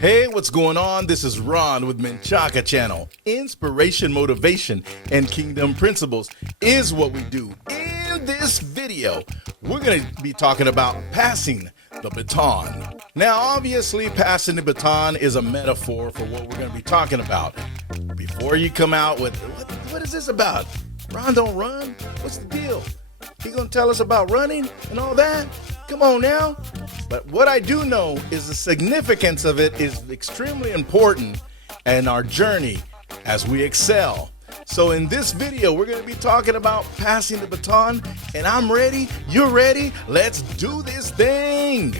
Hey, what's going on? This is Ron with MenchacaChannel. Inspiration, motivation, and kingdom principles is what we do. In this video, we're going to be talking about passing the baton. Now, obviously, passing the baton is a metaphor for what we're going to be talking about. Before you come out with, what is this about? Ron don't run? What's the deal? He going to tell us about running and all that? Come on now. But what I do know is the significance of it is extremely important in our journey as we excel. So in this video, we're going to be talking about passing the baton, and I'm ready. You're ready. Let's do this thing.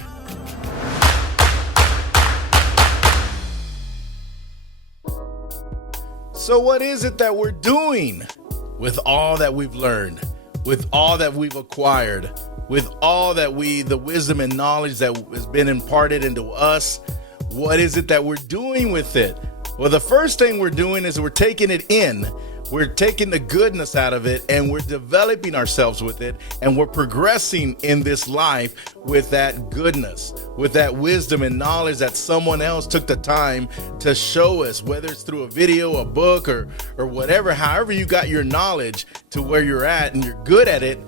So what is it that we're doing with all that we've learned, with all that we've acquired, with all that the wisdom and knowledge that has been imparted into us? What is it that we're doing with it? Well, the first thing we're doing is we're taking it in. We're taking the goodness out of it, and we're developing ourselves with it, and we're progressing in this life with that goodness, with that wisdom and knowledge that someone else took the time to show us, whether it's through a video, a book, or whatever. However you got your knowledge to where you're at and you're good at it,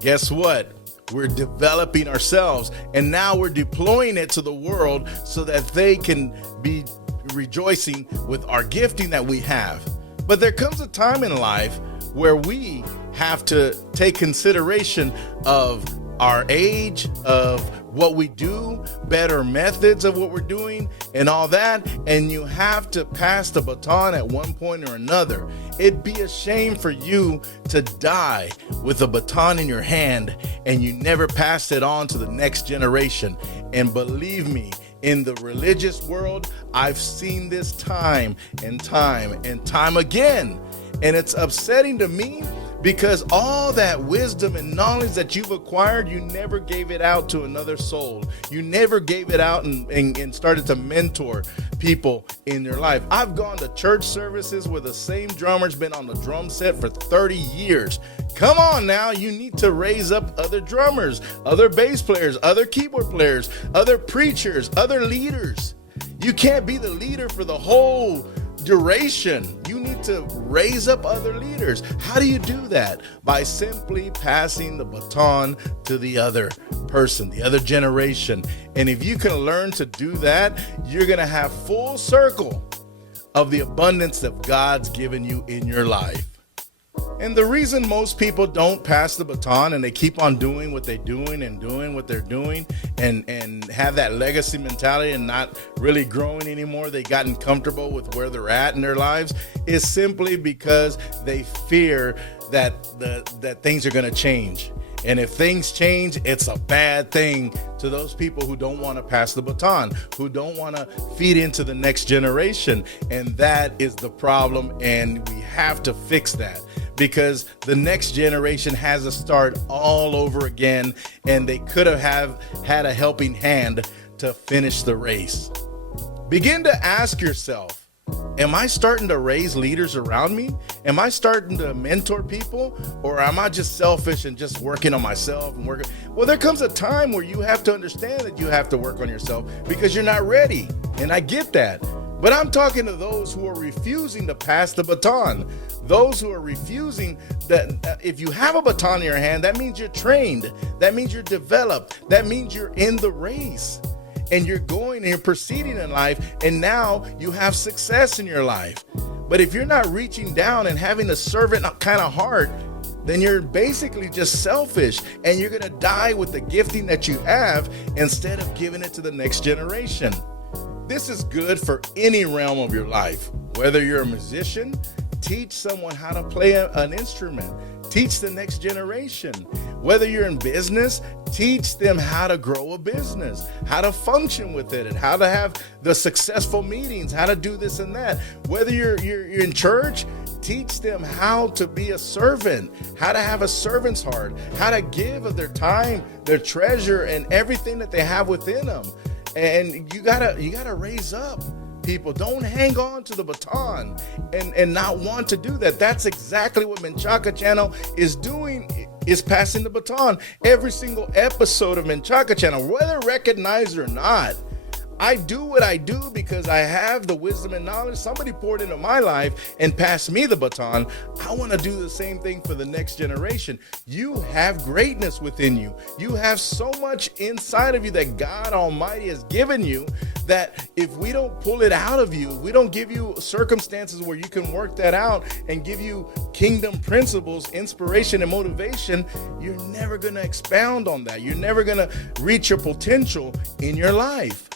guess what? We're developing ourselves, and now we're deploying it to the world so that they can be rejoicing with our gifting that we have. But there comes a time in life where we have to take consideration of our age, of what we do, better methods of what we're doing, and all that. And you have to pass the baton at one point or another. It'd be a shame for you to die with a baton in your hand and you never passed it on to the next generation. And believe me, in the religious world, I've seen this time and time again. And it's upsetting to me because all that wisdom and knowledge that you've acquired, you never gave it out to another soul. You never gave it out and started to mentor people in your life. I've gone to church services where the same drummer's been on the drum set for 30 years. Come on now, you need to raise up other drummers, other bass players, other keyboard players, other preachers, other leaders. You can't be the leader for the whole duration. You need to raise up other leaders. How do you do that? By simply passing the baton to the other person, the other generation. And if you can learn to do that, you're going to have full circle of the abundance that God's given you in your life. And the reason most people don't pass the baton and they keep on doing what they're doing and doing what they're doing and have that legacy mentality and not really growing anymore, they've gotten comfortable with where they're at in their lives, is simply because they fear that that things are going to change. And if things change, it's a bad thing to those people who don't want to pass the baton, who don't want to feed into the next generation. And that is the problem, and we have to fix that. Because the next generation has to start all over again, and they could have had a helping hand to finish the race. Begin to ask yourself, am I starting to raise leaders around me? Am I starting to mentor people? Or am I just selfish and just working on myself and working? Well, there comes a time where you have to understand that you have to work on yourself because you're not ready. And I get that. But I'm talking to those who are refusing to pass the baton. Those who are refusing that if you have a baton in your hand, that means you're trained. That means you're developed. That means you're in the race. And you're going and you're proceeding in life. And now you have success in your life. But if you're not reaching down and having a servant kind of heart, then you're basically just selfish. And you're going to die with the gifting that you have instead of giving it to the next generation. This is good for any realm of your life. Whether you're a musician, teach someone how to play an instrument. Teach the next generation. Whether you're in business, teach them how to grow a business, how to function with it, and how to have the successful meetings, how to do this and that. Whether you're in church, teach them how to be a servant, how to have a servant's heart, how to give of their time, their treasure, and everything that they have within them. And you gotta raise up people. Don't hang on to the baton and not want to do that. That's exactly what MenchacaChannel is doing is passing the baton. Every single episode of MenchacaChannel, whether recognized or not, I do what I do because I have the wisdom and knowledge. Somebody poured into my life and passed me the baton. I want to do the same thing for the next generation. You have greatness within you. You have so much inside of you that God Almighty has given you that if we don't pull it out of you, we don't give you circumstances where you can work that out and give you kingdom principles, inspiration, and motivation, you're never going to expound on that. You're never going to reach your potential in your life.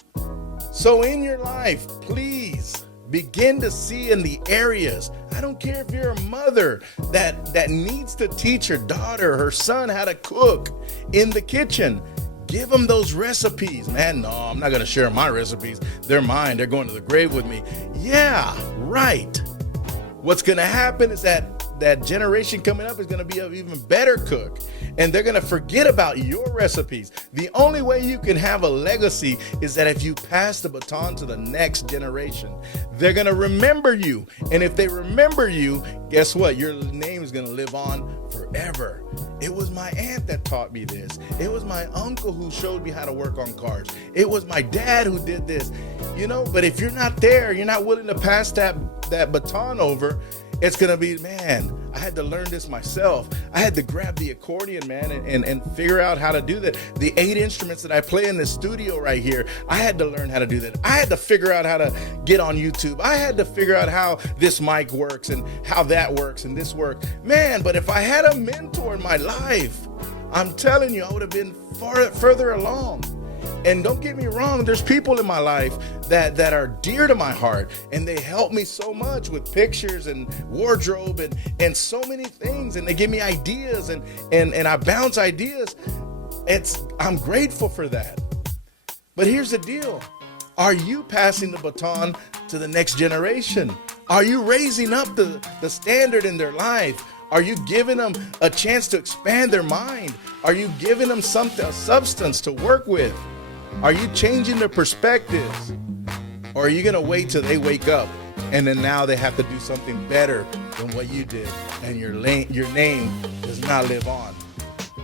So in your life, please begin to see in the areas. I don't care if you're a mother that needs to teach her daughter, her son how to cook in the kitchen. Give them those recipes. Man, no, I'm not going to share my recipes. They're mine. They're going to the grave with me. Yeah, right. What's going to happen is that generation coming up is going to be an even better cook, and they're going to forget about your recipes. The only way you can have a legacy is that if you pass the baton to the next generation, they're going to remember you. And if they remember you, guess what? Your name is going to live on forever. It was my aunt that taught me this. It was my uncle who showed me how to work on cars. It was my dad who did this, but if you're not there, you're not willing to pass that baton over, it's going to be, man, I had to learn this myself. I had to grab the accordion, man, and figure out how to do that. The 8 instruments that I play in the studio right here, I had to learn how to do that. I had to figure out how to get on YouTube. I had to figure out how this mic works and how that works and this works. Man, but if I had a mentor in my life, I'm telling you, I would have been further along. And don't get me wrong, there's people in my life that are dear to my heart, and they help me so much with pictures and wardrobe and so many things, and they give me ideas and I bounce ideas. I'm grateful for that. But here's the deal. Are you passing the baton to the next generation? Are you raising up the standard in their life? Are you giving them a chance to expand their mind? Are you giving them a substance to work with? Are you changing their perspectives? Or are you going to wait till they wake up and then now they have to do something better than what you did and your name does not live on?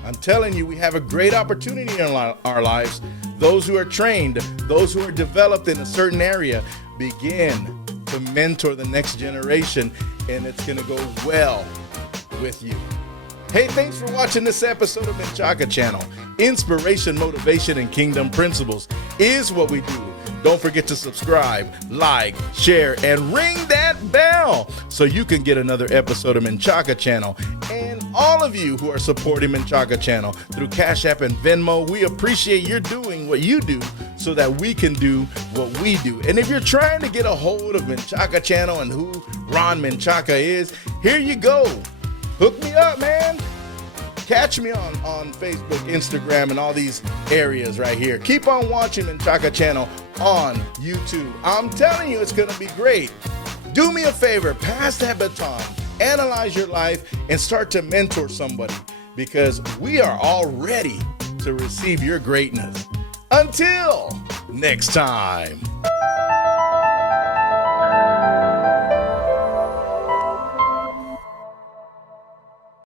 I'm telling you, we have a great opportunity in our lives. Those who are trained, those who are developed in a certain area, begin to mentor the next generation, and it's going to go well with you. Hey, thanks for watching this episode of MenchacaChannel. Inspiration, motivation, and kingdom principles is what we do. Don't forget to subscribe, like, share, and ring that bell so you can get another episode of MenchacaChannel. And all of you who are supporting MenchacaChannel through Cash App and Venmo, we appreciate your doing what you do so that we can do what we do. And if you're trying to get a hold of MenchacaChannel and who Ron Menchaca is, here you go. Hook me up, man. Catch me on Facebook, Instagram, and all these areas right here. Keep on watching MenchacaChannel on YouTube. I'm telling you, it's going to be great. Do me a favor, pass that baton, analyze your life, and start to mentor somebody, because we are all ready to receive your greatness. Until next time.